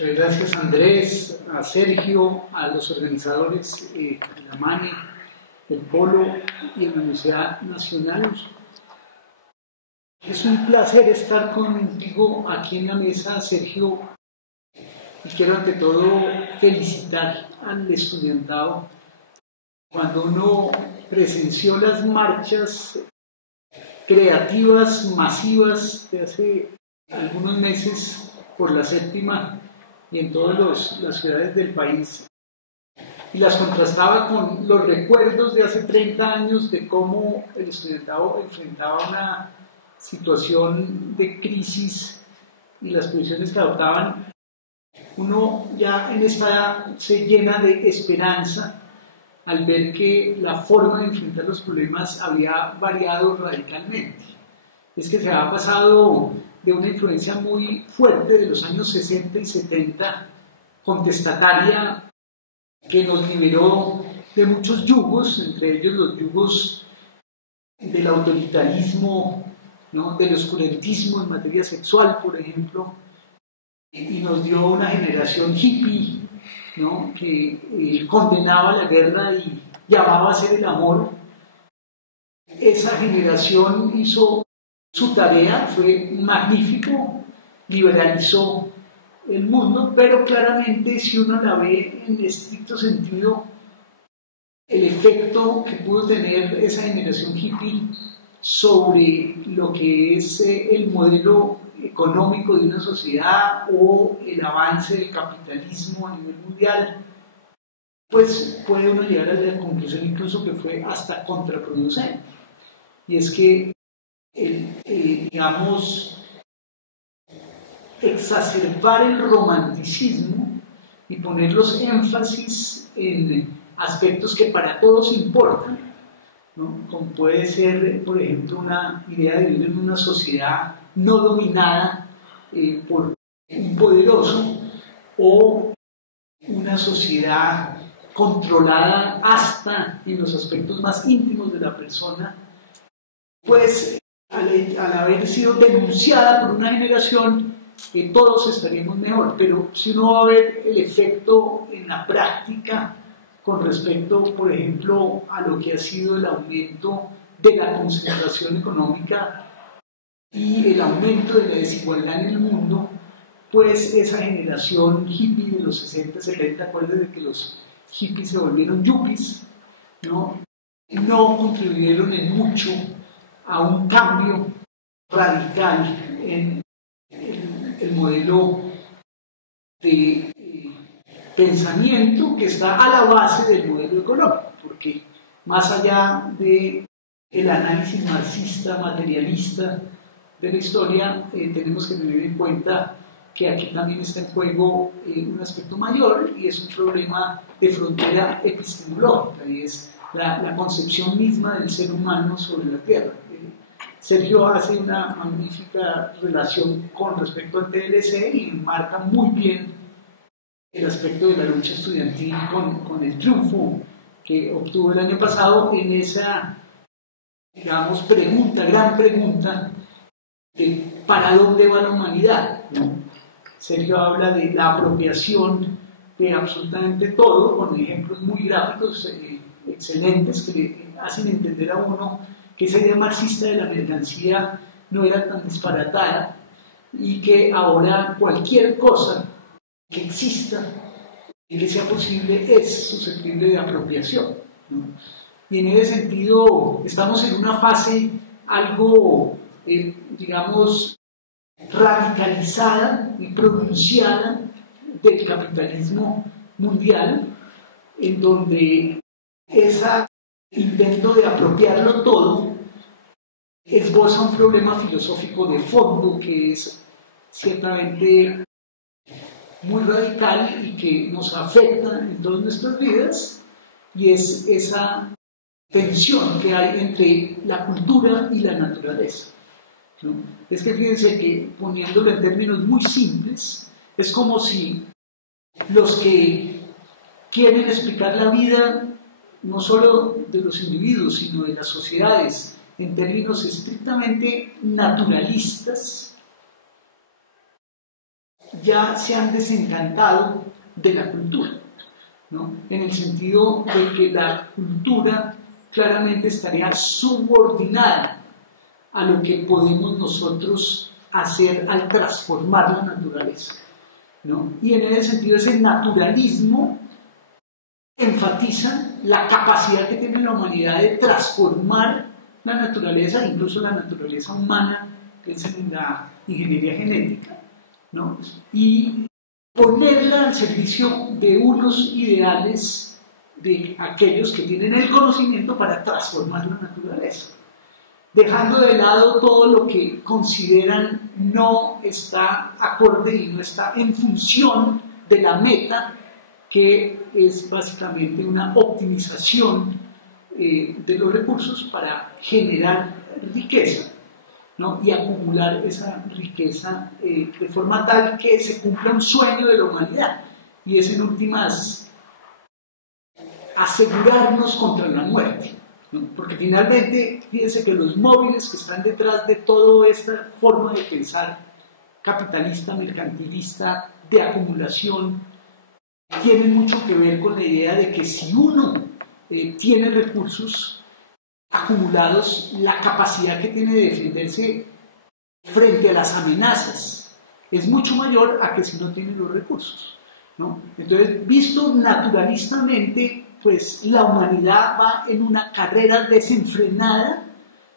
Muchas gracias, Andrés, a Sergio, a los organizadores de la MANE, del Polo y de la Universidad Nacional. Es un placer estar contigo aquí en la mesa, Sergio, y quiero ante todo felicitar al estudiantado. Cuando uno presenció las marchas creativas, masivas de hace algunos meses por la séptima y en todas las ciudades del país, y las contrastaba con los recuerdos de hace 30 años de cómo el estudiantado enfrentaba una situación de crisis y las posiciones que adoptaban, uno ya en esta edad se llena de esperanza al ver que la forma de enfrentar los problemas había variado radicalmente. Es que se ha pasado de una influencia muy fuerte de los años 60 y 70, contestataria, que nos liberó de muchos yugos, entre ellos los yugos del autoritarismo, ¿no?, del oscurantismo en materia sexual, por ejemplo, y nos dio una generación hippie, ¿no?, que condenaba la guerra y llamaba a hacer el amor. Esa generación hizo su tarea, fue magnífico, liberalizó el mundo, pero claramente si uno la ve en estricto sentido, el efecto que pudo tener esa generación hippie sobre lo que es el modelo económico de una sociedad o el avance del capitalismo a nivel mundial, pues puede uno llegar a la conclusión incluso que fue hasta contraproducente. Y es que digamos, exacerbar el romanticismo y poner los énfasis en aspectos que para todos importan, ¿no?, como puede ser, por ejemplo, una idea de vivir en una sociedad no dominada por un poderoso o una sociedad controlada hasta en los aspectos más íntimos de la persona, pues al haber sido denunciada por una generación, todos estaríamos mejor. Pero si uno va a ver el efecto en la práctica con respecto, por ejemplo, a lo que ha sido el aumento de la concentración económica y el aumento de la desigualdad en el mundo, pues esa generación hippie de los 60, 70, acuérdense de que los hippies se volvieron yuppies, no contribuyeron en mucho a un cambio radical en el modelo de pensamiento que está a la base del modelo económico, porque más allá del análisis marxista, materialista de la historia, tenemos que tener en cuenta que aquí también está en juego un aspecto mayor, y es un problema de frontera epistemológica, y es la concepción misma del ser humano sobre la Tierra. Sergio hace una magnífica relación con respecto al TLC y enmarca muy bien el aspecto de la lucha estudiantil con el triunfo que obtuvo el año pasado en esa, digamos, gran pregunta de ¿para dónde va la humanidad?, ¿no? Sergio habla de la apropiación de absolutamente todo, con ejemplos muy gráficos, excelentes, que le hacen entender a uno que esa idea marxista de la mercancía no era tan disparatada y que ahora cualquier cosa que exista y que sea posible es susceptible de apropiación, ¿no? Y en ese sentido estamos en una fase algo, digamos, radicalizada y pronunciada del capitalismo mundial, en donde ese intento de apropiarlo todo esboza un problema filosófico de fondo que es ciertamente muy radical y que nos afecta en todas nuestras vidas, y es esa tensión que hay entre la cultura y la naturaleza, ¿no? Es que fíjense que, poniéndolo en términos muy simples, es como si los que quieren explicar la vida no solo de los individuos, sino de las sociedades, en términos estrictamente naturalistas, ya se han desencantado de la cultura, ¿no? En el sentido de que la cultura claramente estaría subordinada a lo que podemos nosotros hacer al transformar la naturaleza, ¿no? Y en ese sentido ese naturalismo enfatiza la capacidad que tiene la humanidad de transformar la naturaleza, incluso la naturaleza humana, piensen en la ingeniería genética, ¿no? Y ponerla al servicio de unos ideales de aquellos que tienen el conocimiento para transformar la naturaleza, dejando de lado todo lo que consideran no está acorde y no está en función de la meta, que es básicamente una optimización de los recursos para generar riqueza, ¿no? Y acumular esa riqueza de forma tal que se cumpla un sueño de la humanidad, y es en últimas asegurarnos contra la muerte, ¿no? Porque finalmente, fíjense que los móviles que están detrás de toda esta forma de pensar capitalista, mercantilista, de acumulación, tienen mucho que ver con la idea de que si uno tiene recursos acumulados, la capacidad que tiene de defenderse frente a las amenazas es mucho mayor a que si no tiene los recursos, ¿no? Entonces, visto naturalistamente, pues la humanidad va en una carrera desenfrenada,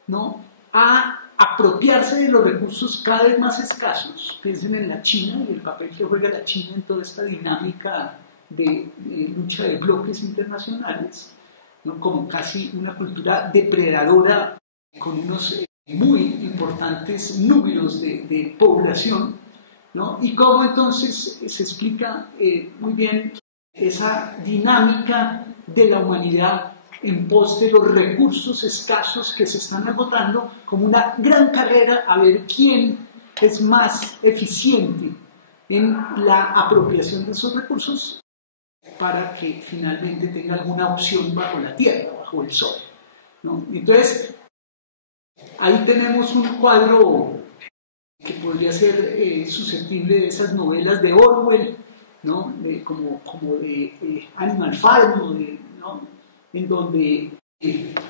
¿no?, a apropiarse de los recursos cada vez más escasos. Piensen en la China y el papel que juega la China en toda esta dinámica de lucha de bloques internacionales, ¿no?, como casi una cultura depredadora con unos muy importantes números de población, ¿no? Y cómo entonces se explica muy bien esa dinámica de la humanidad en pos de los recursos escasos que se están agotando, como una gran carrera a ver quién es más eficiente en la apropiación de esos recursos para que finalmente tenga alguna opción bajo la tierra, bajo el sol, ¿no? Entonces, ahí tenemos un cuadro que podría ser susceptible de esas novelas de Orwell, ¿no?, como de Animal Farm, ¿no?, en donde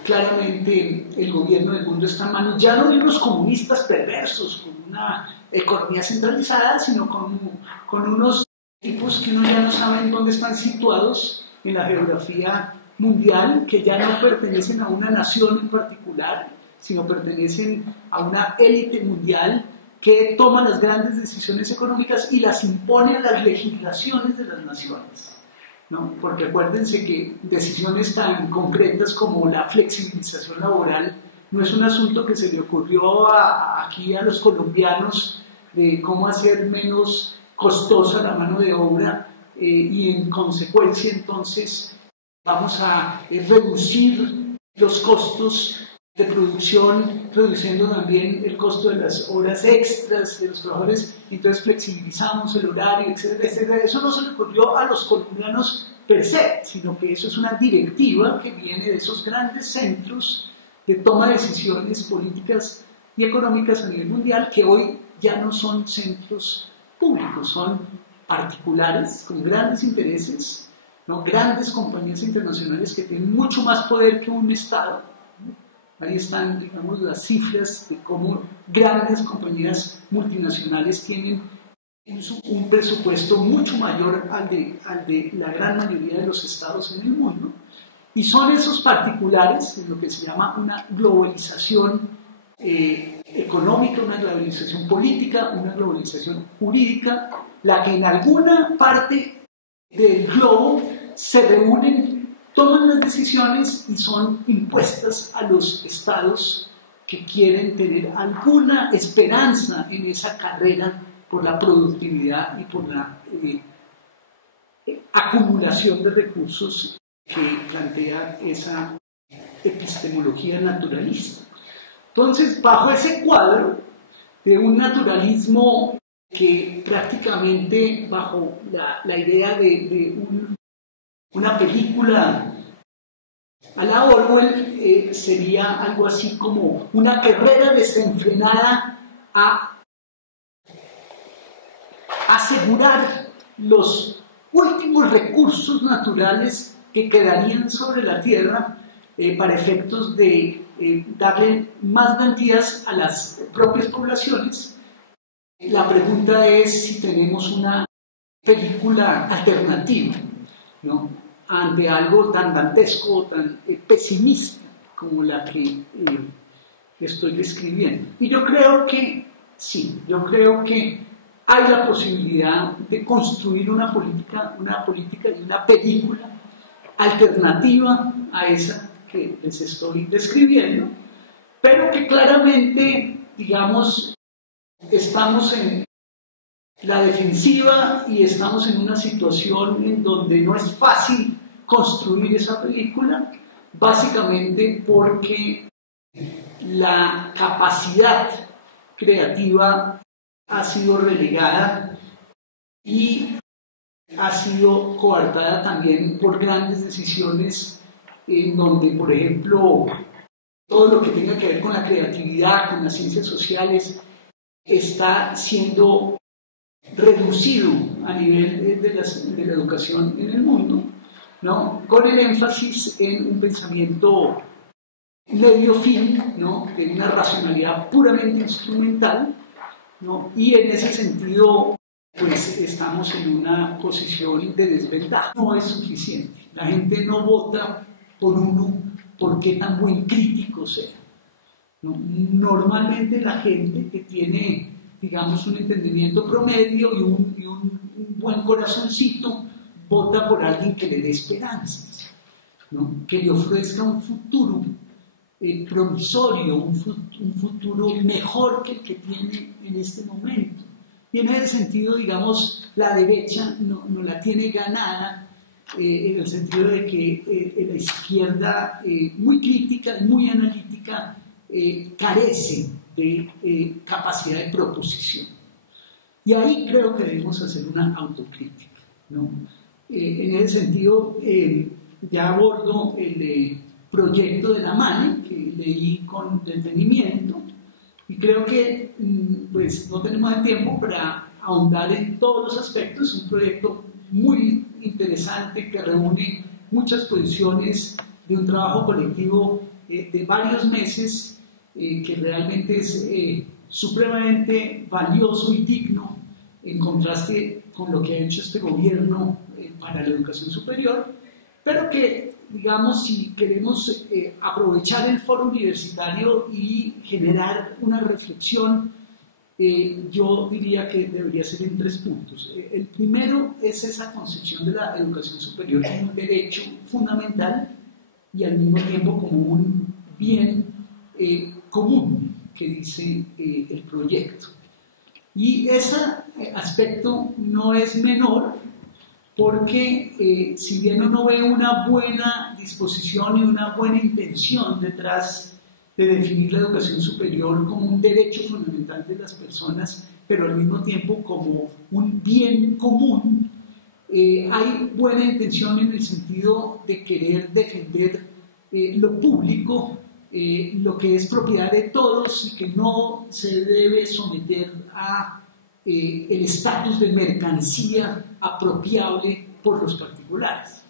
claramente el gobierno del mundo está en manos ya no de unos comunistas perversos con una economía centralizada, sino con unos tipos que uno ya no sabe dónde están situados en la geografía mundial, que ya no pertenecen a una nación en particular, sino pertenecen a una élite mundial que toma las grandes decisiones económicas y las impone a las legislaciones de las naciones, ¿no? Porque acuérdense que decisiones tan concretas como la flexibilización laboral no es un asunto que se le ocurrió aquí a los colombianos de cómo hacer menos costosa la mano de obra y en consecuencia entonces vamos a reducir los costos de producción, reduciendo también el costo de las horas extras de los trabajadores, entonces flexibilizamos el horario, etcétera, etcétera. Eso no se le ocurrió a los colombianos per se, sino que eso es una directiva que viene de esos grandes centros de toma de decisiones políticas y económicas a nivel mundial, que hoy ya no son centros públicos, son particulares con grandes intereses, ¿no?, grandes compañías internacionales que tienen mucho más poder que un Estado. Ahí están, digamos, las cifras de cómo grandes compañías multinacionales tienen un presupuesto mucho mayor al de la gran mayoría de los estados en el mundo. Y son esos particulares, en lo que se llama una globalización económica, una globalización política, una globalización jurídica, la que en alguna parte del globo se reúnen, toman las decisiones y son impuestas a los estados que quieren tener alguna esperanza en esa carrera por la productividad y por la acumulación de recursos que plantea esa epistemología naturalista. Entonces, bajo ese cuadro de un naturalismo que prácticamente bajo la idea de una película a la Orwell sería algo así como una carrera desenfrenada a asegurar los últimos recursos naturales que quedarían sobre la Tierra para efectos de darle más garantías a las propias poblaciones. La pregunta es si tenemos una película alternativa, ¿no?, ante algo tan dantesco, tan pesimista como la que estoy describiendo. Y yo creo que sí, yo creo que hay la posibilidad de construir una política y una película alternativa a esa que les estoy describiendo, pero que claramente, digamos, estamos en la defensiva y estamos en una situación en donde no es fácil construir esa película, básicamente porque la capacidad creativa ha sido relegada y ha sido coartada también por grandes decisiones en donde, por ejemplo, todo lo que tenga que ver con la creatividad, con las ciencias sociales, está siendo reducido a nivel de la educación en el mundo, ¿no?, con el énfasis en un pensamiento medio fin, ¿no?, de una racionalidad puramente instrumental, ¿no?, y en ese sentido pues estamos en una posición de desventaja. No es suficiente. La gente no vota por uno porque tan buen crítico sea, ¿no? Normalmente la gente que tiene, digamos, un entendimiento promedio y un buen corazoncito vota por alguien que le dé esperanzas, ¿no?, que le ofrezca un futuro promisorio, un futuro mejor que el que tiene en este momento. Y en ese sentido, digamos, la derecha no la tiene ganada, en el sentido de que la izquierda, muy crítica, muy analítica, carece de capacidad de proposición. Y ahí creo que debemos hacer una autocrítica, ¿no? En ese sentido, ya abordo el proyecto de la MANE, que leí con detenimiento, y creo que pues no tenemos el tiempo para ahondar en todos los aspectos. Es un proyecto muy interesante que reúne muchas posiciones de un trabajo colectivo de varios meses, que realmente es supremamente valioso y digno en contraste con lo que ha hecho este gobierno para la educación superior, pero que, digamos, si queremos aprovechar el foro universitario y generar una reflexión, yo diría que debería ser en 3 puntos. El primero es esa concepción de la educación superior como un derecho fundamental y al mismo tiempo como un bien común, que dice el proyecto. Y ese aspecto no es menor, porque si bien uno ve una buena disposición y una buena intención detrás de definir la educación superior como un derecho fundamental de las personas, pero al mismo tiempo como un bien común, hay buena intención en el sentido de querer defender lo público, lo que es propiedad de todos y que no se debe someter a el estatus de mercancía apropiable por los particulares.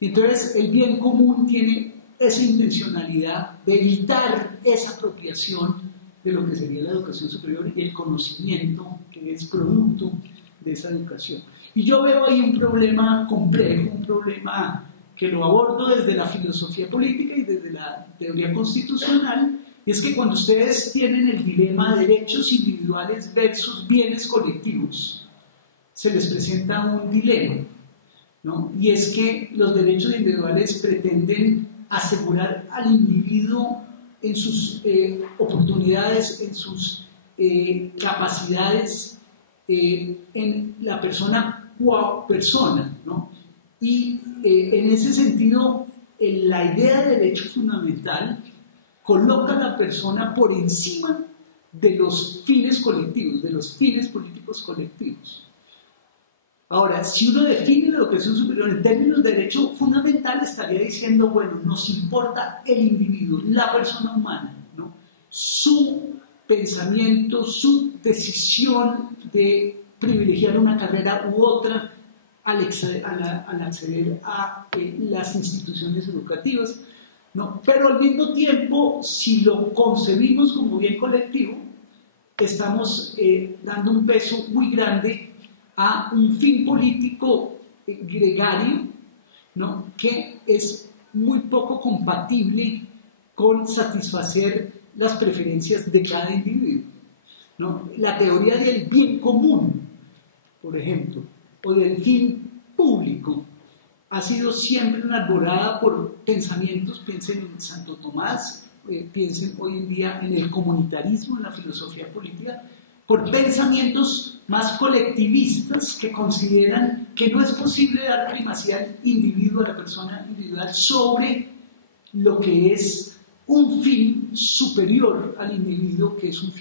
Entonces, el bien común tiene esa intencionalidad de evitar esa apropiación de lo que sería la educación superior y el conocimiento que es producto de esa educación. Y yo veo ahí un problema complejo, un problema que lo abordo desde la filosofía política y desde la teoría constitucional, y es que cuando ustedes tienen el dilema de derechos individuales versus bienes colectivos, se les presenta un dilema, ¿no? Y es que los derechos individuales pretenden asegurar al individuo en sus oportunidades, en sus capacidades, en la persona como persona, ¿no? Y en ese sentido, la idea de derecho fundamental coloca a la persona por encima de los fines colectivos, de los fines políticos colectivos. Ahora, si uno define la educación superior en términos de derecho fundamental, estaría diciendo, bueno, nos importa el individuo, la persona humana, ¿no? Su pensamiento, su decisión de privilegiar una carrera u otra al acceder a las instituciones educativas, ¿no? Pero al mismo tiempo, si lo concebimos como bien colectivo, estamos dando un peso muy grande a un fin político gregario, ¿no? Que es muy poco compatible con satisfacer las preferencias de cada individuo, ¿no? La teoría del bien común, por ejemplo, o del fin público, ha sido siempre enarbolada por pensamientos, piensen en Santo Tomás, piensen hoy en día en el comunitarismo, en la filosofía política, por pensamientos más colectivistas que consideran que no es posible dar primacía al individuo, a la persona individual, sobre lo que es un fin superior al individuo, que es un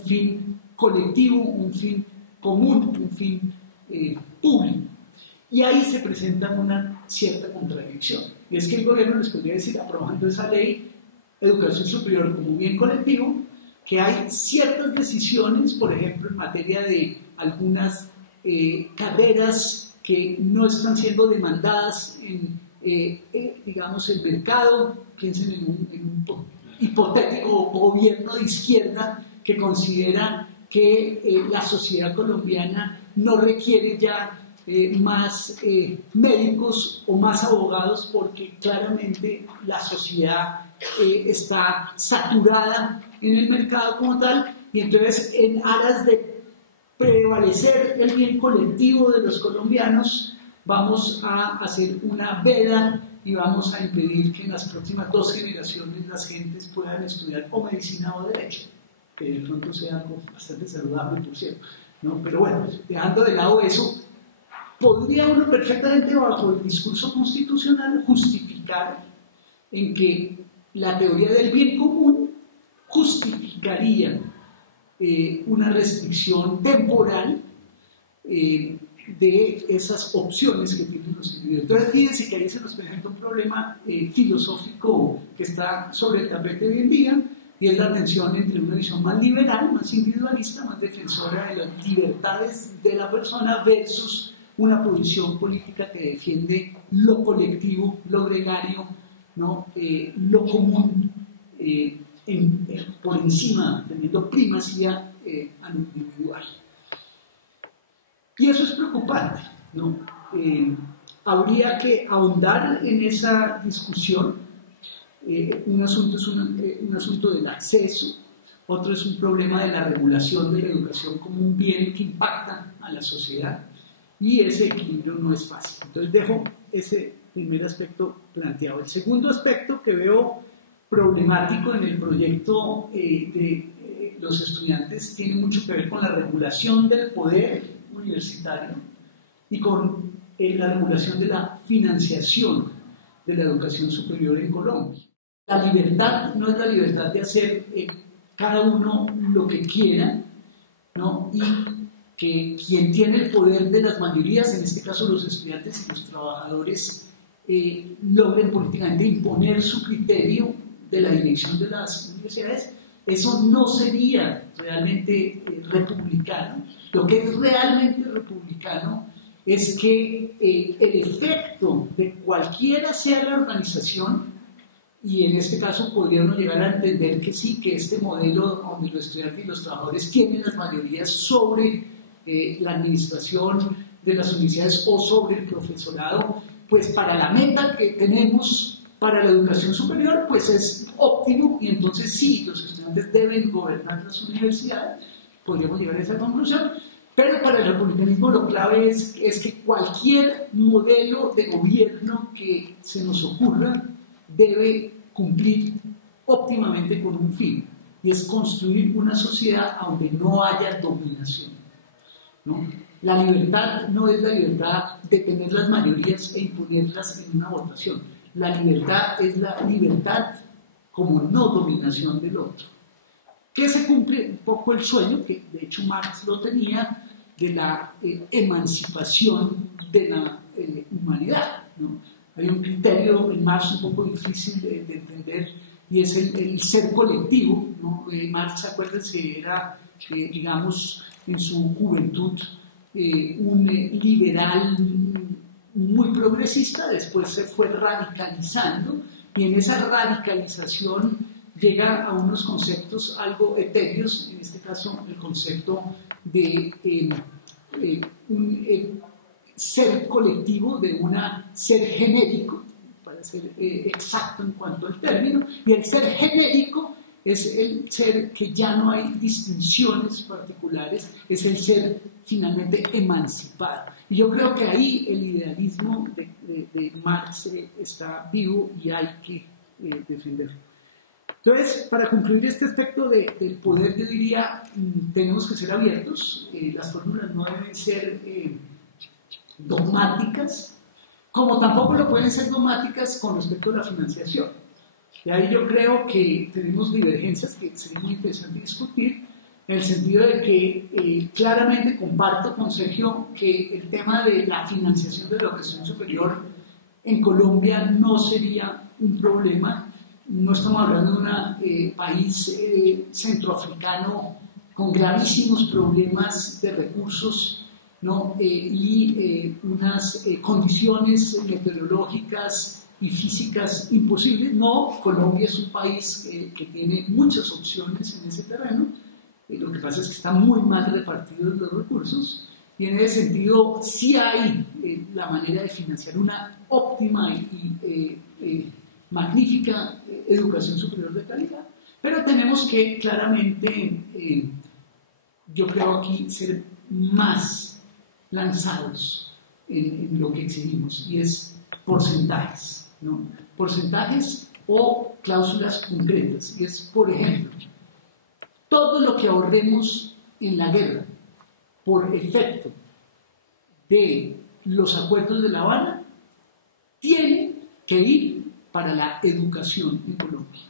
fin colectivo, un fin común, un fin público. Y ahí se presenta una cierta contradicción. Y es que el gobierno les podría decir, aprobando esa ley, educación superior como bien colectivo, que hay ciertas decisiones, por ejemplo, en materia de algunas carreras que no están siendo demandadas en, digamos, el mercado. Piensen en un hipotético gobierno de izquierda que considera que la sociedad colombiana no requiere ya más médicos o más abogados porque claramente la sociedad está saturada en el mercado como tal, y entonces en aras de prevalecer el bien colectivo de los colombianos vamos a hacer una veda y vamos a impedir que en las próximas 2 generaciones las gentes puedan estudiar o medicina o derecho, que de pronto sea algo bastante saludable, por cierto, ¿no? Pero bueno, dejando de lado eso, podría uno perfectamente bajo el discurso constitucional justificar en que la teoría del bien común justificaría una restricción temporal de esas opciones que tienen los individuos. Entonces, fíjense que ahí se nos presenta un problema filosófico que está sobre el tapete hoy en día, y es la tensión entre una visión más liberal, más individualista, más defensora de las libertades de la persona versus una posición política que defiende lo colectivo, lo gregario, ¿no? Lo común, por encima, teniendo primacía a lo individual. Y eso es preocupante, ¿no? Habría que ahondar en esa discusión. Un asunto es un asunto del acceso, otro es un problema de la regulación de la educación como un bien que impacta a la sociedad, y ese equilibrio no es fácil. Entonces dejo ese primer aspecto planteado. El segundo aspecto que veo problemático en el proyecto de los estudiantes tiene mucho que ver con la regulación del poder universitario y con la regulación de la financiación de la educación superior en Colombia. La libertad no es la libertad de hacer cada uno lo que quiera, ¿no? Y que quien tiene el poder de las mayorías, en este caso los estudiantes y los trabajadores, logren políticamente imponer su criterio de la dirección de las universidades. Eso no sería realmente republicano. Lo que es realmente republicano es que el efecto de cualquiera sea la organización, y en este caso podríamos llegar a entender que sí, que este modelo donde los estudiantes y los trabajadores tienen las mayorías sobre la administración de las universidades o sobre el profesorado, pues para la meta que tenemos para la educación superior, pues es óptimo, y entonces sí, los estudiantes deben gobernar las universidades, podríamos llegar a esa conclusión. Pero para el republicanismo lo clave es que cualquier modelo de gobierno que se nos ocurra debe cumplir óptimamente con un fin, y es construir una sociedad donde no haya dominación, ¿no? La libertad no es la libertad de tener las mayorías e imponerlas en una votación. La libertad es la libertad como no dominación del otro. Que se cumple un poco el sueño, que de hecho Marx lo tenía, de la emancipación de la humanidad, ¿no? Hay un criterio en Marx un poco difícil de entender, y es el ser colectivo, ¿no? Marx, acuérdense, era, digamos, en su juventud un liberal muy progresista, después se fue radicalizando y en esa radicalización llega a unos conceptos algo etéreos, en este caso el concepto de un ser colectivo, de un ser genérico, para ser exacto en cuanto al término, y el ser genérico es el ser que ya no hay distinciones particulares, es el ser finalmente emancipado. Y yo creo que ahí el idealismo de Marx está vivo y hay que defenderlo. Entonces, para concluir este aspecto del poder, yo diría, tenemos que ser abiertos, las fórmulas no deben ser dogmáticas, como tampoco lo pueden ser dogmáticas con respecto a la financiación. Y ahí yo creo que tenemos divergencias que sería muy interesante discutir, en el sentido de que claramente comparto con Sergio que el tema de la financiación de la educación superior en Colombia no sería un problema. No estamos hablando de un país centroafricano con gravísimos problemas de recursos, ¿no? Y unas condiciones meteorológicas y físicas imposibles. No, Colombia es un país que tiene muchas opciones en ese terreno. Lo que pasa es que están muy mal repartidos los recursos y en ese sentido sí hay la manera de financiar una óptima y magnífica educación superior de calidad, pero tenemos que claramente, yo creo aquí, ser más lanzados en lo que exigimos, y es porcentajes, ¿no? Porcentajes o cláusulas concretas, y es, por ejemplo, todo lo que ahorremos en la guerra por efecto de los acuerdos de La Habana tiene que ir para la educación en Colombia.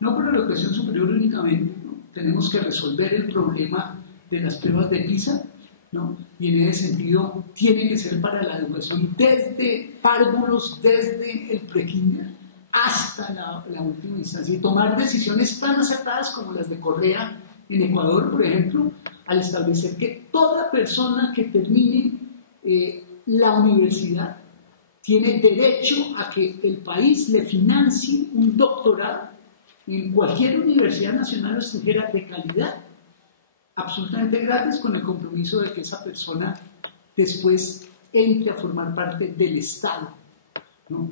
No para la educación superior únicamente, ¿no? Tenemos que resolver el problema de las pruebas de PISA, ¿no? Y en ese sentido tiene que ser para la educación desde párvulos, desde el prekinder hasta la última instancia, y tomar decisiones tan acertadas como las de Correa en Ecuador, por ejemplo, al establecer que toda persona que termine la universidad tiene derecho a que el país le financie un doctorado en cualquier universidad nacional o extranjera de calidad, absolutamente gratis, con el compromiso de que esa persona después entre a formar parte del Estado, ¿no?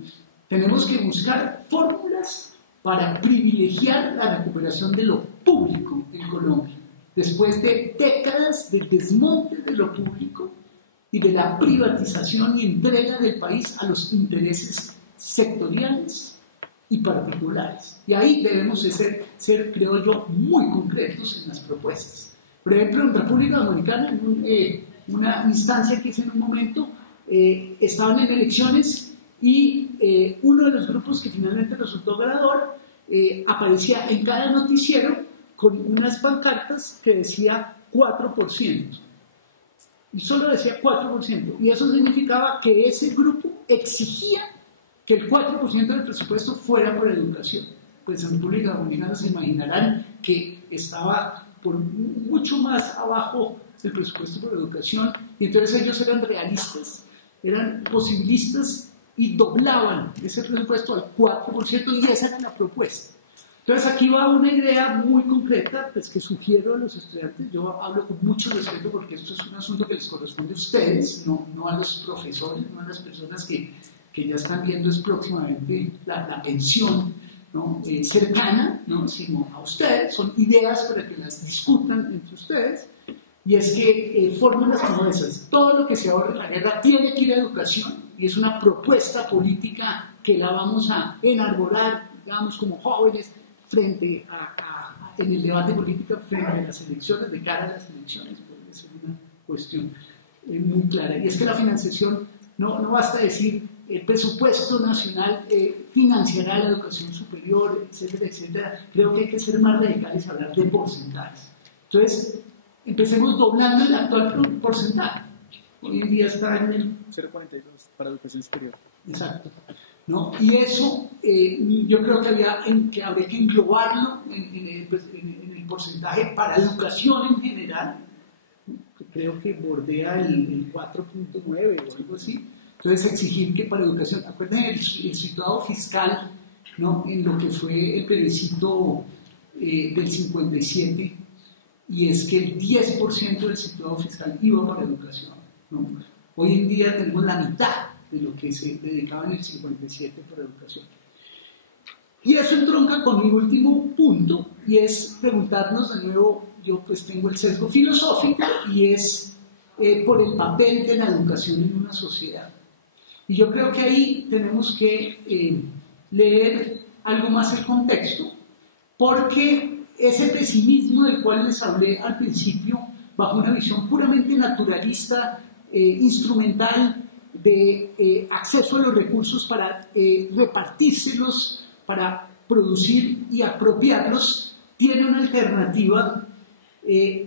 Tenemos que buscar fórmulas para privilegiar la recuperación de lo público en Colombia, después de décadas de desmonte de lo público y de la privatización y entrega del país a los intereses sectoriales y particulares. Y ahí debemos ser, creo yo, muy concretos en las propuestas. Por ejemplo, en República Dominicana, en una instancia que hice en un momento, estaban en elecciones y uno de los grupos que finalmente resultó ganador aparecía en cada noticiero con unas pancartas que decía 4%. Y solo decía 4%. Y eso significaba que ese grupo exigía que el 4% del presupuesto fuera por educación. Pues en República Dominicana se imaginarán que estaba por mucho más abajo del presupuesto por educación, y entonces ellos eran realistas, eran posibilistas y doblaban ese presupuesto al 4%, y esa era la propuesta. Entonces aquí va una idea muy concreta, pues, que sugiero a los estudiantes. Yo hablo con mucho respeto porque esto es un asunto que les corresponde a ustedes, no a los profesores, no a las personas que ya están viendo es próximamente la pensión, ¿no? Cercana, ¿no? Sino a ustedes. Son ideas para que las discutan entre ustedes, y es que fórmulas como esas, todo lo que se ahorre en la guerra tiene que ir a educación, y es una propuesta política que la vamos a enarbolar, digamos, como jóvenes, frente en el debate político frente a las elecciones, de cara a las elecciones, puede ser una cuestión muy clara. Y es que la financiación, no basta decir el presupuesto nacional financiará la educación superior, etcétera, etcétera. Creo que hay que ser más radicales y hablar de porcentajes. Entonces, empecemos doblando el actual porcentaje. Hoy en día está en el 0,42 para educación superior. Exacto, ¿no? Y eso yo creo que habría que englobarlo en el porcentaje para educación en general, creo que bordea el 4.9 o algo así. Entonces, exigir que para educación, acuérdense el situado fiscal, ¿no? En lo que fue el plebiscito del 57, y es que el 10% del situado fiscal iba para educación, ¿no? Hoy en día tenemos la mitad de lo que se dedicaba en el 57 para educación. Y eso entronca con mi último punto, y es preguntarnos de nuevo, yo pues tengo el sesgo filosófico, y es por el papel de la educación en una sociedad. Y yo creo que ahí tenemos que leer algo más el contexto, porque ese pesimismo del cual les hablé al principio, bajo una visión puramente naturalista, instrumental, de acceso a los recursos para repartírselos, para producir y apropiarlos, tiene una alternativa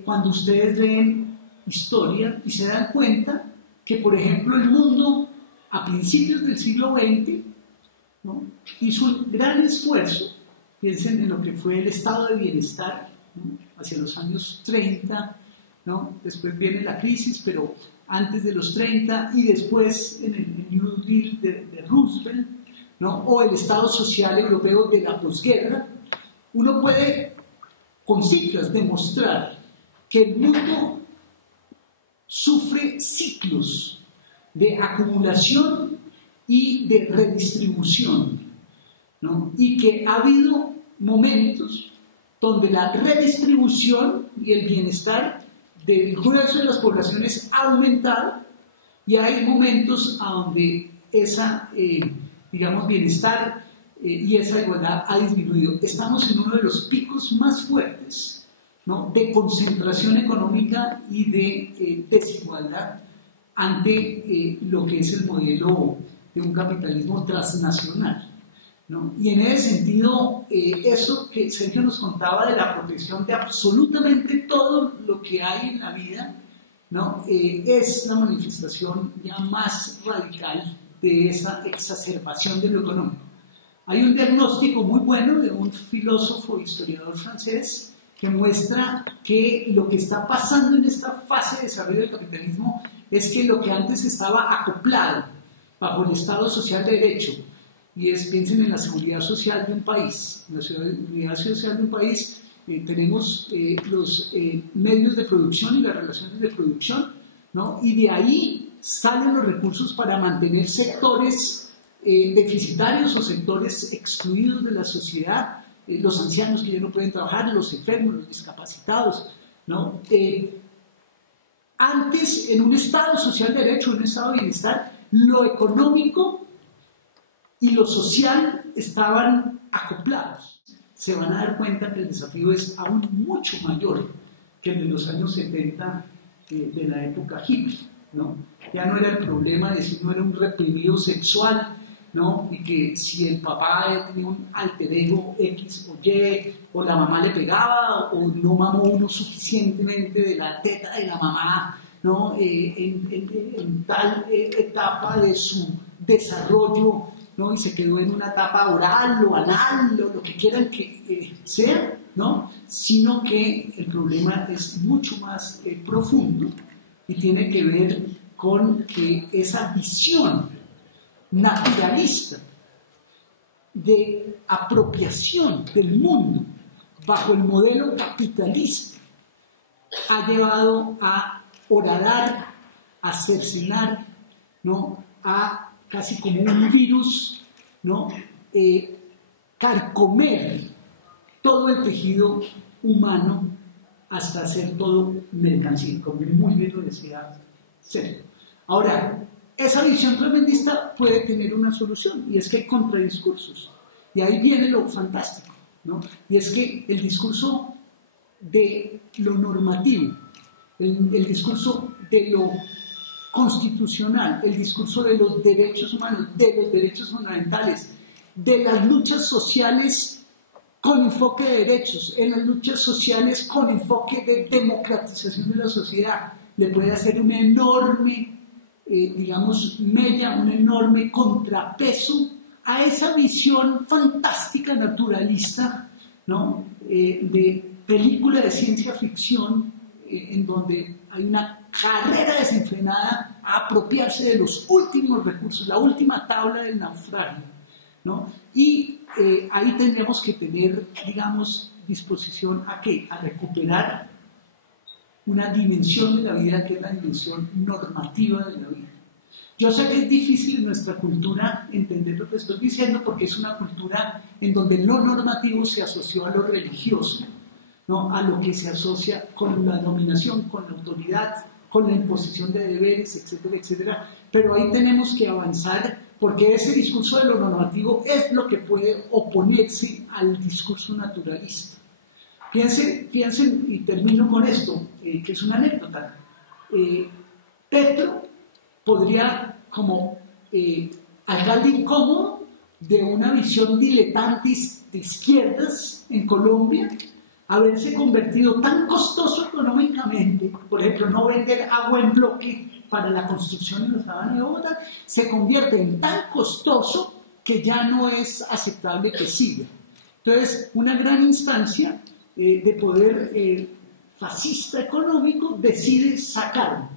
cuando ustedes leen historia y se dan cuenta que, por ejemplo, el mundo a principios del siglo XX, ¿no?, hizo un gran esfuerzo. Piensen en lo que fue el estado de bienestar, ¿no?, hacia los años 30, ¿no? Después viene la crisis, pero antes de los 30, y después en el New Deal de Roosevelt, ¿no?, o el Estado Social Europeo de la posguerra. Uno puede con cifras demostrar que el mundo sufre ciclos de acumulación y de redistribución, ¿no?, y que ha habido momentos donde la redistribución y el bienestar del grueso de las poblaciones ha aumentado, y hay momentos a donde esa, digamos, bienestar y esa igualdad ha disminuido. Estamos en uno de los picos más fuertes, ¿no?, de concentración económica y de desigualdad ante lo que es el modelo de un capitalismo transnacional, ¿no? Y en ese sentido, eso que Sergio nos contaba de la protección de absolutamente todo lo que hay en la vida, ¿no?, es la manifestación ya más radical de esa exacerbación de lo económico. Hay un diagnóstico muy bueno de un filósofo e historiador francés que muestra que lo que está pasando en esta fase de desarrollo del capitalismo es que lo que antes estaba acoplado bajo el Estado Social de Derecho, y es, piensen en la seguridad social de un país. En la seguridad social de un país tenemos los medios de producción y las relaciones de producción, ¿no?, y de ahí salen los recursos para mantener sectores deficitarios o sectores excluidos de la sociedad, los ancianos que ya no pueden trabajar, los enfermos, los discapacitados, ¿no? Antes, en un Estado social de derecho, en un Estado de bienestar, lo económico y lo social estaban acoplados. Se van a dar cuenta que el desafío es aún mucho mayor que el de los años 70 de la época hippie, ¿no? Ya no era el problema de si no era un reprimido sexual, ¿no?, y que si el papá tenía un alter ego X o Y, o la mamá le pegaba, o no mamó uno suficientemente de la teta de la mamá, ¿no?, en tal etapa de su desarrollo, ¿no?, y se quedó en una etapa oral o anal, o lo que quieran que sea, ¿no?, sino que el problema es mucho más profundo y tiene que ver con que esa visión naturalista de apropiación del mundo bajo el modelo capitalista ha llevado a horadar, a cercenar, ¿no?, a casi como un virus, ¿no?, carcomer todo el tejido humano hasta hacer todo mercancía, como muy bien lo decía Sergio. Ahora, esa visión tremendista puede tener una solución, y es que hay contradiscursos, y ahí viene lo fantástico, ¿no?, y es que el discurso de lo normativo, el discurso de lo constitucional, el discurso de los derechos humanos, de los derechos fundamentales, de las luchas sociales con enfoque de derechos, en las luchas sociales con enfoque de democratización de la sociedad, le puede hacer una enorme, digamos, mella, un enorme contrapeso a esa visión fantástica naturalista, ¿no?, de película de ciencia ficción en donde hay una carrera desenfrenada a apropiarse de los últimos recursos, la última tabla del naufragio, ¿no? Y ahí tendríamos que tener, digamos, disposición ¿a qué? A recuperar una dimensión de la vida que es la dimensión normativa de la vida. Yo sé que es difícil en nuestra cultura entender lo que estoy diciendo porque es una cultura en donde lo normativo se asoció a lo religioso, ¿no? A lo que se asocia con la dominación, con la autoridad, con la imposición de deberes, etcétera, etcétera. Pero ahí tenemos que avanzar porque ese discurso de lo normativo es lo que puede oponerse al discurso naturalista. Piensen, y termino con esto, que es una anécdota. Petro podría, como alcalde incómodo de una visión diletante de izquierdas en Colombia, haberse convertido tan costoso económicamente, por ejemplo, no vender agua en bloque para la construcción en la sabana de Bogotá, se convierte en tan costoso que ya no es aceptable que siga. Entonces, una gran instancia de poder fascista económico decide sacarlo,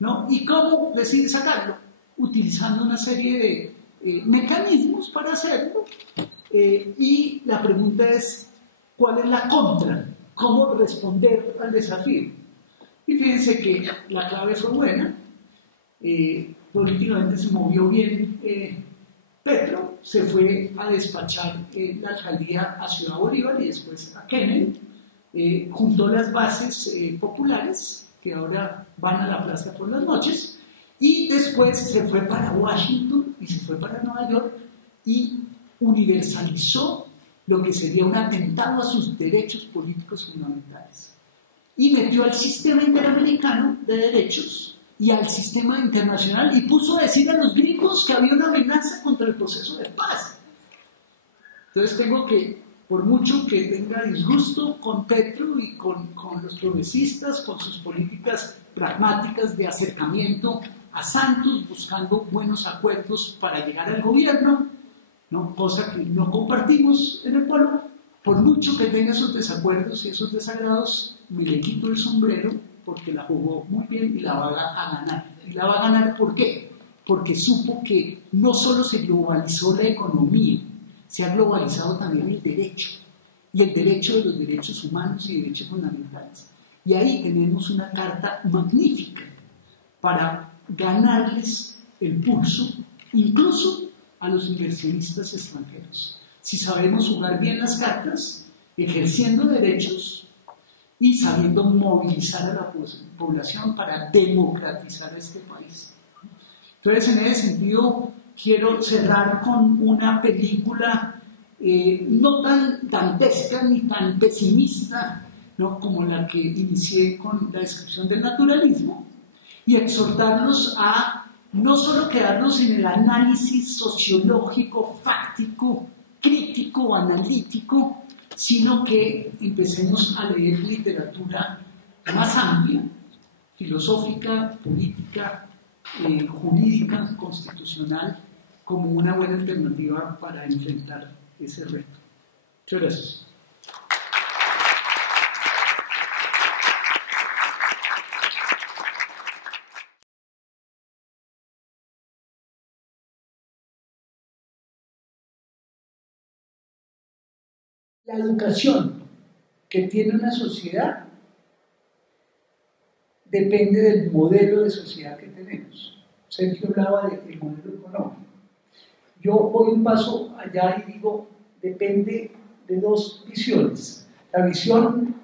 ¿no? ¿Y cómo decide sacarlo? Utilizando una serie de mecanismos para hacerlo, y la pregunta es, ¿cuál es la contra? ¿Cómo responder al desafío? Y fíjense que la clave fue buena, políticamente se movió bien Petro, se fue a despachar la alcaldía a Ciudad Bolívar y después a Kennedy, juntó las bases populares que ahora van a la plaza por las noches, y después se fue para Washington y se fue para Nueva York y universalizó lo que sería un atentado a sus derechos políticos fundamentales. Y metió al sistema interamericano de derechos y al sistema internacional y puso a decir a los gringos que había una amenaza contra el proceso de paz. Entonces tengo que, por mucho que tenga disgusto con Petro y con los progresistas, con sus políticas pragmáticas de acercamiento a Santos, buscando buenos acuerdos para llegar al gobierno, ¿no? Cosa que no compartimos en el pueblo, por mucho que tenga esos desacuerdos y esos desagrados, me le quito el sombrero porque la jugó muy bien y la va a ganar. ¿Y la va a ganar por qué? Porque supo que no solo se globalizó la economía, se ha globalizado también el derecho, y el derecho de los derechos humanos y derechos fundamentales. Y ahí tenemos una carta magnífica para ganarles el pulso, incluso a los inversionistas extranjeros. Si sabemos jugar bien las cartas, ejerciendo derechos y sabiendo movilizar a la población para democratizar este país. Entonces, en ese sentido, quiero cerrar con una película no tan dantesca ni tan pesimista, ¿no? Como la que inicié con la descripción del naturalismo, y exhortarlos a no solo quedarnos en el análisis sociológico, fáctico, crítico, analítico, sino que empecemos a leer literatura más amplia, filosófica, política, jurídica, constitucional, como una buena alternativa para enfrentar ese reto. Muchas gracias. La educación que tiene una sociedad depende del modelo de sociedad que tenemos. Sergio hablaba del modelo económico. Yo voy un paso allá y digo, depende de dos visiones. La visión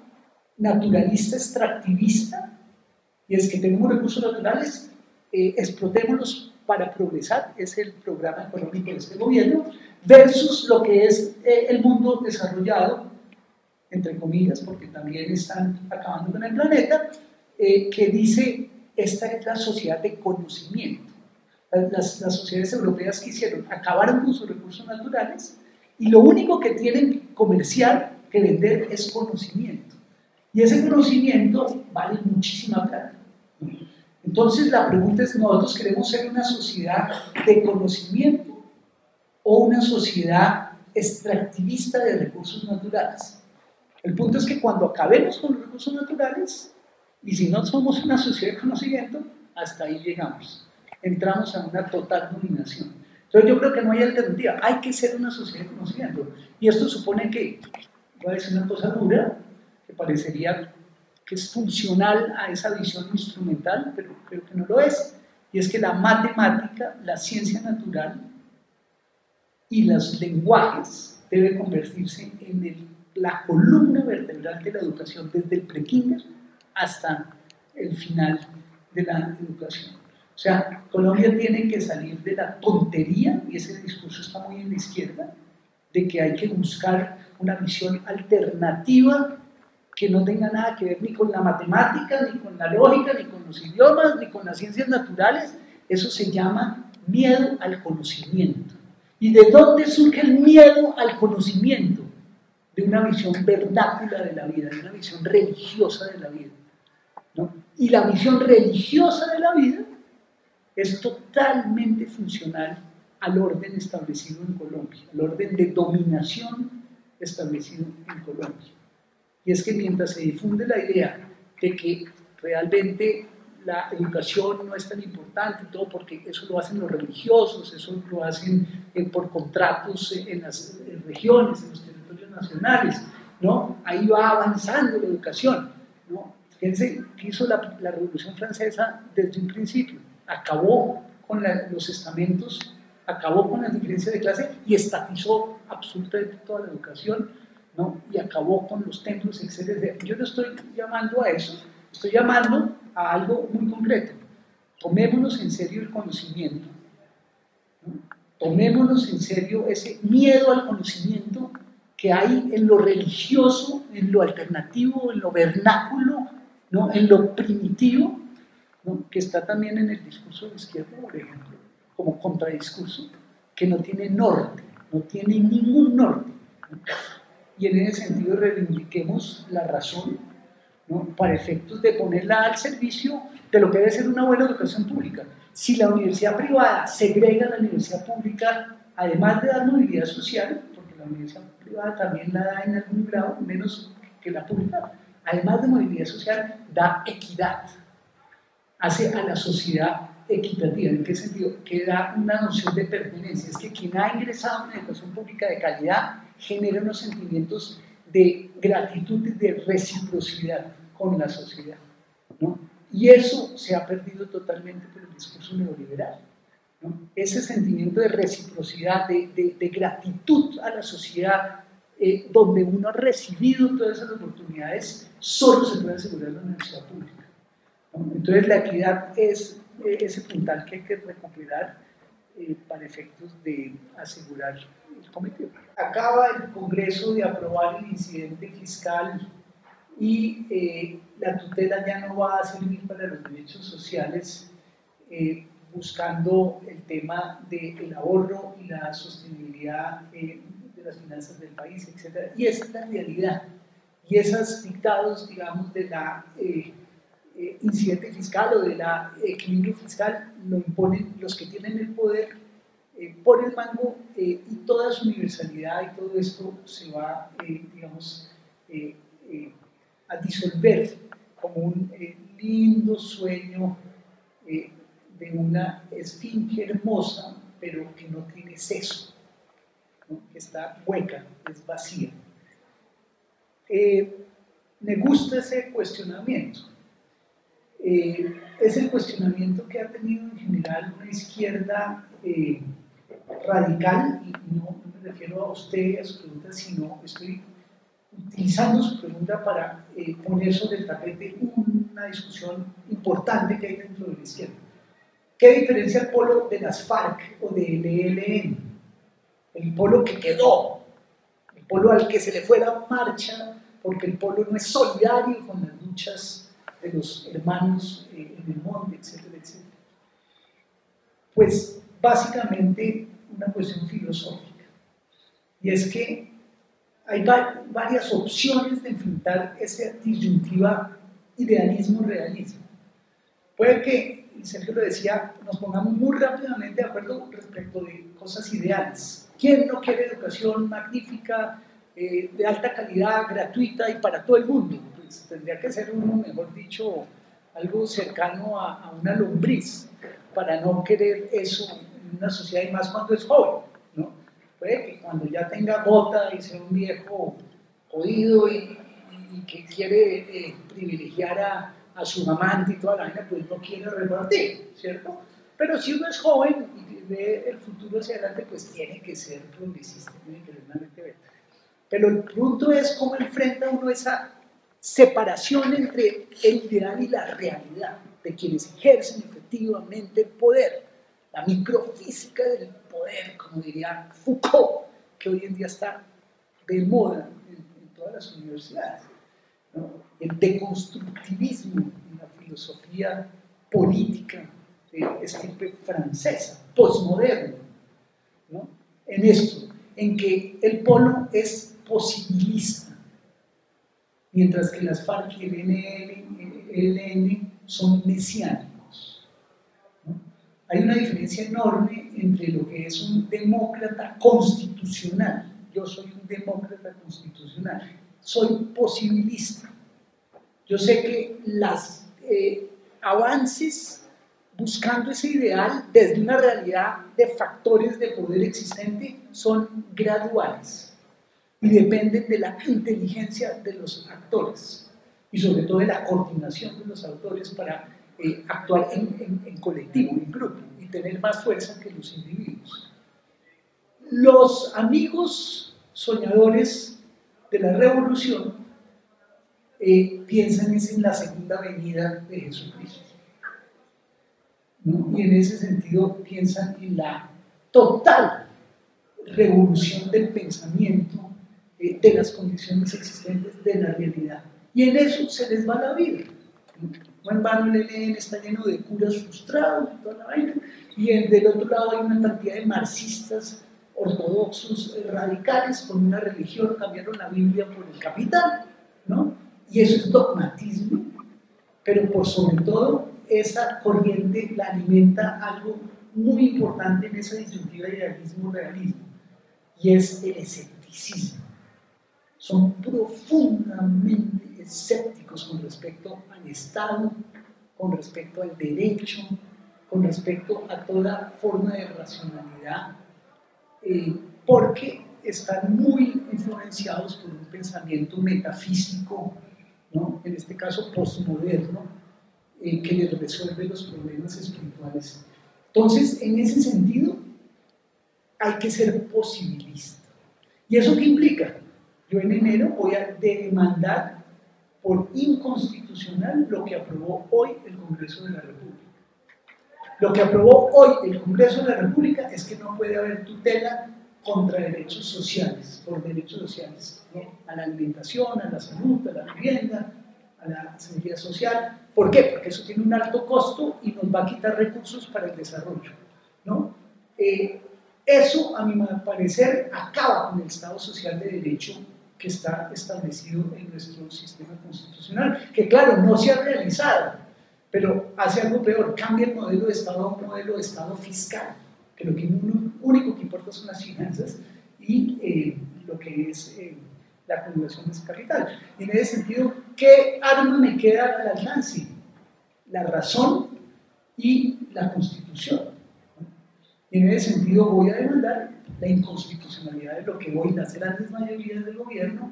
naturalista extractivista, y es que tenemos recursos naturales, explotémoslos para progresar, es el programa económico de este gobierno, versus lo que es el mundo desarrollado, entre comillas, porque también están acabando con el planeta, que dice, esta es la sociedad de conocimiento. Las sociedades europeas que hicieron, acabaron con sus recursos naturales y lo único que tienen que comerciar, que vender, es conocimiento. Y ese conocimiento vale muchísima plata. Entonces la pregunta es, ¿nosotros queremos ser una sociedad de conocimiento o una sociedad extractivista de recursos naturales? El punto es que cuando acabemos con los recursos naturales, Y si no somos una sociedad de conocimiento, hasta ahí llegamos. Entramos a una total dominación. Entonces yo creo que no hay alternativa, hay que ser una sociedad de conocimiento. Y esto supone que, voy a decir una cosa dura, que parecería que es funcional a esa visión instrumental, pero creo que no lo es. Y es que la matemática, la ciencia natural y los lenguajes deben convertirse en la columna vertebral de la educación desde el prekinder hasta el final de la educación. O sea, Colombia tiene que salir de la tontería, y ese discurso está muy en la izquierda, de que hay que buscar una visión alternativa que no tenga nada que ver ni con la matemática, ni con la lógica, ni con los idiomas, ni con las ciencias naturales. Eso se llama miedo al conocimiento. ¿Y de dónde surge el miedo al conocimiento? De una visión vernácula de la vida, de una visión religiosa de la vida, ¿no? Y la visión religiosa de la vida es totalmente funcional al orden establecido en Colombia, al orden de dominación establecido en Colombia. Y es que mientras se difunde la idea de que realmente la educación no es tan importante, todo porque eso lo hacen los religiosos, eso lo hacen por contratos en las regiones, en los territorios nacionales, ¿no? Ahí va avanzando la educación, ¿no? Fíjense que hizo la Revolución Francesa desde un principio, acabó con los estamentos, acabó con las diferencias de clase y estatizó absolutamente toda la educación, ¿no? Y acabó con los templos, etc. Yo no estoy llamando a eso, estoy llamando a algo muy concreto. Tomémonos en serio el conocimiento, ¿no? Tomémonos en serio ese miedo al conocimiento que hay en lo religioso, en lo alternativo, en lo vernáculo, ¿no? En lo primitivo, ¿no? Que está también en el discurso de la izquierda, por ejemplo, como contradiscurso, que no tiene norte, no tiene ningún norte, ¿no? Y en ese sentido reivindiquemos la razón, ¿no? Para efectos de ponerla al servicio de lo que debe ser una buena educación pública. Si la universidad privada segrega a la universidad pública, además de dar movilidad social, porque la universidad privada también la da en algún grado, menos que la pública, además de movilidad social, da equidad, hace a la sociedad equitativa. ¿En qué sentido? Que da una noción de pertenencia. Es que quien ha ingresado a una educación pública de calidad genera unos sentimientos de gratitud y de reciprocidad con la sociedad, ¿no? Y eso se ha perdido totalmente por el discurso neoliberal, ¿no? Ese sentimiento de reciprocidad, de gratitud a la sociedad, donde uno ha recibido todas esas oportunidades, solo se puede asegurar en la universidad pública, ¿no? Entonces la equidad es ese puntal que hay que recuperar para efectos de asegurar el cometido. Acaba el Congreso de aprobar el incidente fiscal y la tutela ya no va a servir para los derechos sociales, buscando el tema del ahorro y la sostenibilidad de las finanzas del país, etc. Y esa es la realidad. Y esos dictados, digamos, de la incidente fiscal o del equilibrio fiscal lo imponen los que tienen el poder por el mango, y toda su universalidad y todo esto se va, digamos, a disolver como un lindo sueño de una esfinge hermosa, pero que no tiene seso, ¿no? Que está hueca, es vacía. Me gusta ese cuestionamiento. Es el cuestionamiento que ha tenido en general una izquierda radical, y no me refiero a usted, a su pregunta, sino estoy utilizando su pregunta para poner sobre el tapete una discusión importante que hay dentro de la izquierda. ¿Qué diferencia el polo de las FARC o del ELN? El polo que quedó, el polo al que se le fue la marcha, porque el polo no es solidario con las luchas de los hermanos en el monte, etcétera, etcétera. Pues básicamente una cuestión filosófica, y es que hay varias opciones de enfrentar esa disyuntiva idealismo-realismo. Puede que, y Sergio lo decía, nos pongamos muy rápidamente de acuerdo respecto de cosas ideales. ¿Quién no quiere educación magnífica, de alta calidad, gratuita y para todo el mundo? Pues pues tendría que ser uno, mejor dicho, algo cercano a una lombriz, para no querer eso en una sociedad, y más cuando es joven, ¿no? Puede que cuando ya tenga bota y sea un viejo jodido y que quiere privilegiar a su amante y toda la vaina, pues no quiere repartir, ¿cierto? Pero si uno es joven y ve el futuro hacia adelante, pues tiene que ser progresista, tiene que tener una mente abierta. Pero el punto es cómo enfrenta uno esa separación entre el ideal y la realidad de quienes ejercen efectivamente el poder, la microfísica del poder, como diría Foucault, que hoy en día está de moda en todas las universidades, ¿no? El deconstructivismo en la filosofía política de estirpe francesa, posmoderna, ¿no? En esto, en que el polo es posibilista, mientras que las FARC y el ELN son mesiánicos, ¿no? Hay una diferencia enorme entre lo que es un demócrata constitucional. Yo soy un demócrata constitucional, soy posibilista. Yo sé que los avances buscando ese ideal desde una realidad de factores de poder existente son graduales y dependen de la inteligencia de los actores y sobre todo de la coordinación de los autores para actuar en colectivo, en grupo, y tener más fuerza que los individuos. Los amigos soñadores de la revolución piensan en la segunda venida de Jesucristo, ¿no? Y en ese sentido piensan en la total revolución del pensamiento, de las condiciones existentes, de la realidad. Y en eso se les va la vida. No en vano el ELN está lleno de curas frustrados y toda la vaina, y del otro lado hay una cantidad de marxistas ortodoxos radicales con una religión, cambiaron la Biblia por el capital, ¿no? Y eso es dogmatismo, pero por sobre todo esa corriente la alimenta algo muy importante en esa disyuntiva idealismo-realismo, y es el escepticismo. Son profundamente escépticos con respecto al Estado, con respecto al derecho, con respecto a toda forma de racionalidad, porque están muy influenciados por un pensamiento metafísico, ¿no? En este caso postmoderno, que les resuelve los problemas espirituales. Entonces, en ese sentido, hay que ser posibilista. ¿Y eso qué implica? Yo en enero voy a demandar por inconstitucional lo que aprobó hoy el Congreso de la República. Lo que aprobó hoy el Congreso de la República es que no puede haber tutela contra derechos sociales, por derechos sociales, ¿no? A la alimentación, a la salud, a la vivienda, a la seguridad social. ¿Por qué? Porque eso tiene un alto costo y nos va a quitar recursos para el desarrollo, ¿no? Eso, a mi parecer, acaba con el Estado social de derecho que está establecido en nuestro sistema constitucional, que claro, no se ha realizado, pero hace algo peor, cambia el modelo de Estado a un modelo de Estado fiscal, que lo único que importa son las finanzas y lo que es la acumulación de ese capital. Y en ese sentido, ¿qué arma me queda al alcance? La razón y la Constitución. Y en ese sentido voy a demandar la inconstitucionalidad de lo que hoy las grandes mayorías del gobierno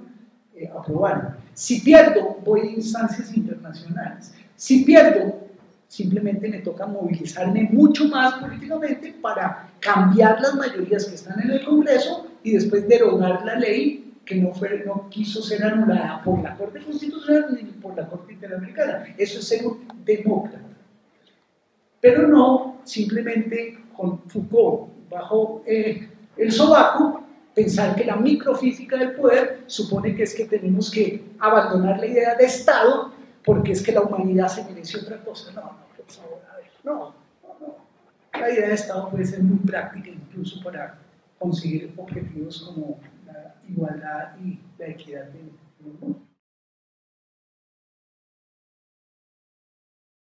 aprobaron. Si pierdo, voy a instancias internacionales. Si pierdo, simplemente me toca movilizarme mucho más políticamente para cambiar las mayorías que están en el Congreso y después derogar la ley que no quiso ser anulada por la Corte Constitucional ni por la Corte Interamericana. Eso es ser un demócrata. Pero no simplemente con Foucault bajo el sobaco, pensar que la microfísica del poder supone que es que tenemos que abandonar la idea de Estado porque es que la humanidad se merece otra cosa. No, por favor, a ver, no. La idea de Estado puede ser muy práctica incluso para conseguir objetivos como la igualdad y la equidad del mundo.